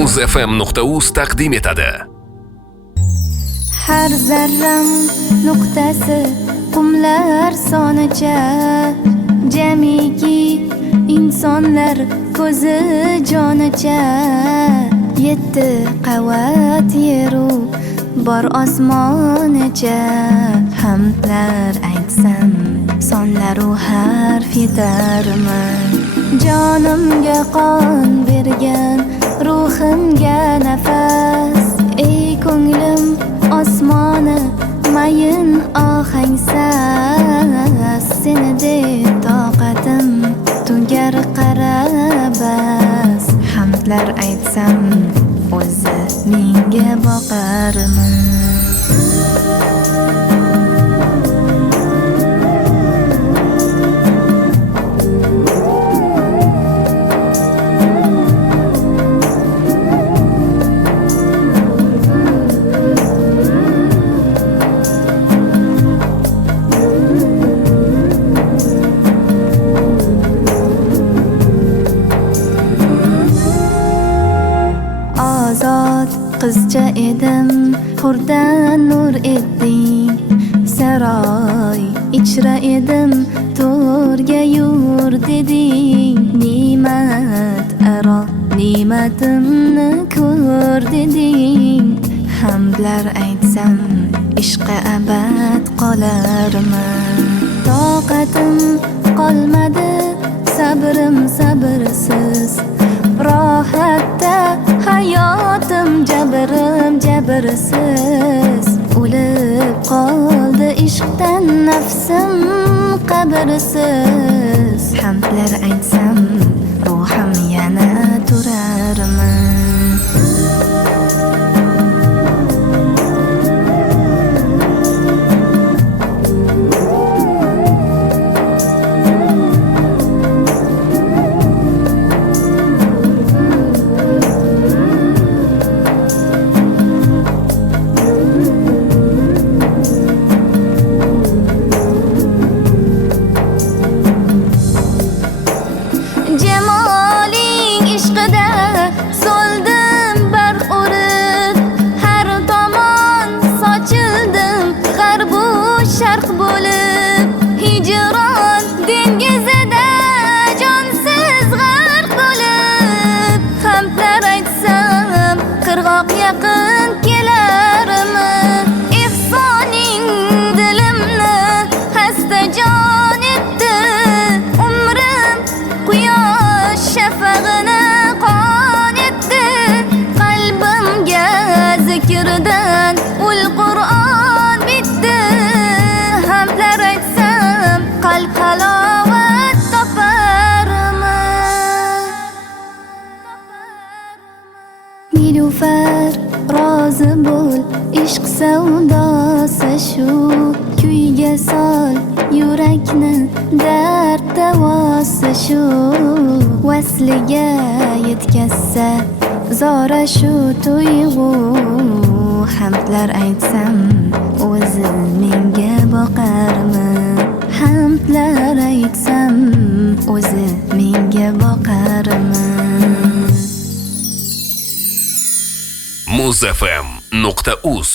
muzfm.uz taqdim etadi. Har zarram nuqtasi qumlar sonicha, jamiki insonlar ko'zi jonicha. 7 qavat yeru bor osmonicha, hamdlar aytsam sonlaru harf yetarman. Jonimga qon bergan, ruhimga nafas, ey ko'nglim osmoni mayin ohangsiz. Seni deb toqatim tugar qarabas, hamdlar aytsam o'zi menga boqarman. Qizcha edim, hurdan nur etding. Saroy ichra edim, to'rga yur deding. Ne'mat aro ne'matimni ko'r deding. Hamdlar aytsam ishqa abad qolarman. Toqatim qolmadi, sabrim sabrsiz. Rohatda hayotim jabrim jabrsiz. O'lib qoldi ishqdan nafsim qabrsiz. Hamdlar aytsam ruhim yana turarman. Jamoling ishqida so'ldim barq urib, har tomon sochildim g'arbu sharq bo'lib. Hijron dengizida jonsiz g'arq bo'lib, hamdlar aytsam qirg'oq yaqin kelarmi? Ehsoning dilimni hastajon etdi, umrim quyosh shafag'ini qon etdi. Qalbimga zikrdan ul Qur'on bitdi. Hamdlar aytsam qalb halovat toparman. Nilufar rozi bo'l, ishq savdosi shu. Kuyga sol yurakni, dard davosi shu. Vasliga yetkazsa zora shu tuyg'u. Hamdlar aytsam o'zi menga boqarman. Hamdlar aytsam o'zi menga boqarman. muzfm.uz